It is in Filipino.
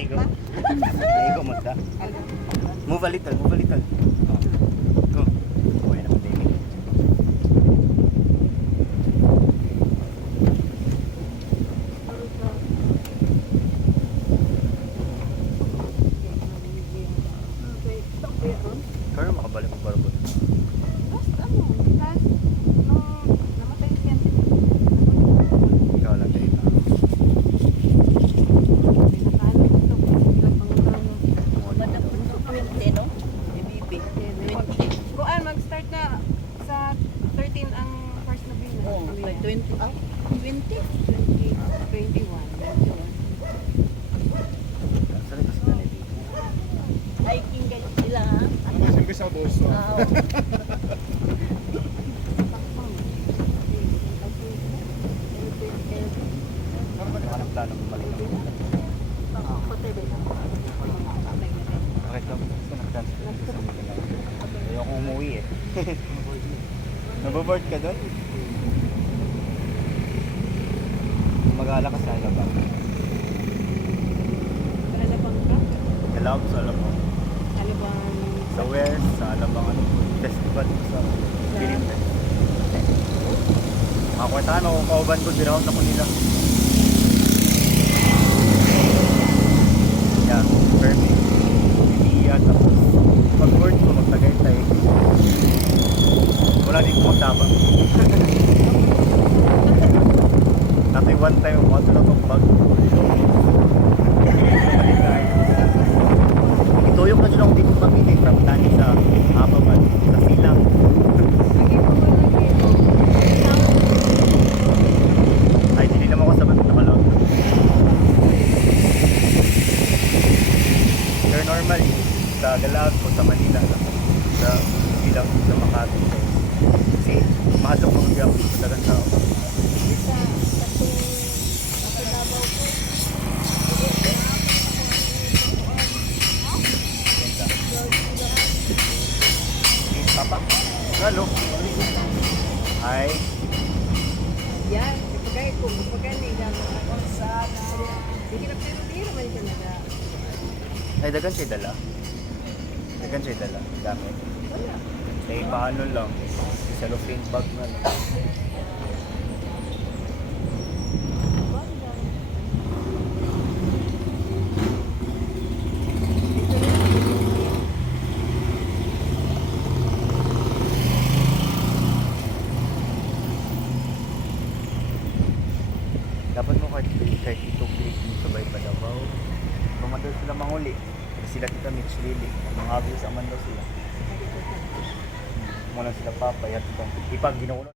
Naigo. Naigo mo ta. Move a little, move a little. Oh. Go. Buhay naman, baby. Kaya makabalik mo barbot. Ikaw lang kayo. Kuan mag-start na sa 13 ang first na bill. Oh, 20. 20? 21. Ang sarap kasi na dito. Hiking guys sila ha. Ang masing bisa boss. Oo. Ano ang plano mo balik? Bakit lang? Gusto nag-dance ka dito sa mga lang. Ayoko umuwi eh. Naboboard ka doon? Mag-aala ka sa Alabang. Alabang ka? Alab sa Alabang. Alabang. Sa West, sa Alabang ano, festival sa Pilim Fest. Makakwentahan ako kauban ko, dinahon ako nila. Yeah, perfect. Iya, tapos pag-board ko, magtagay-tay. Wala din ko magtaba. Natin one time, wato lang itong bag. Ituyok na siya akong dito pamili from Tani sa Hapaman, sa Silang. Ay, hindi naman ako sabat nakalaw. Pero normally, sa Galaag o sa Manila, sa Silang, sa Makati. Kasi, mahadok mga gap sa dagang tao. Papa? Halo? Hi? Yan, kapagay ko, kapagay ni gano'n ako sana. Sige na, pero di naman ito naga. Ay, dagan siya dala. Dagan siya dala. Gamit. Wala. Eh, paano lang? Cellophane bag na lang. Dapat mo kahit itong break mo sabay pa Davao. Kung madal sila manguli, sila kita Mitch Lily. Mga agos aman daw sila. Muna sila papayat itong ipag ginaulo.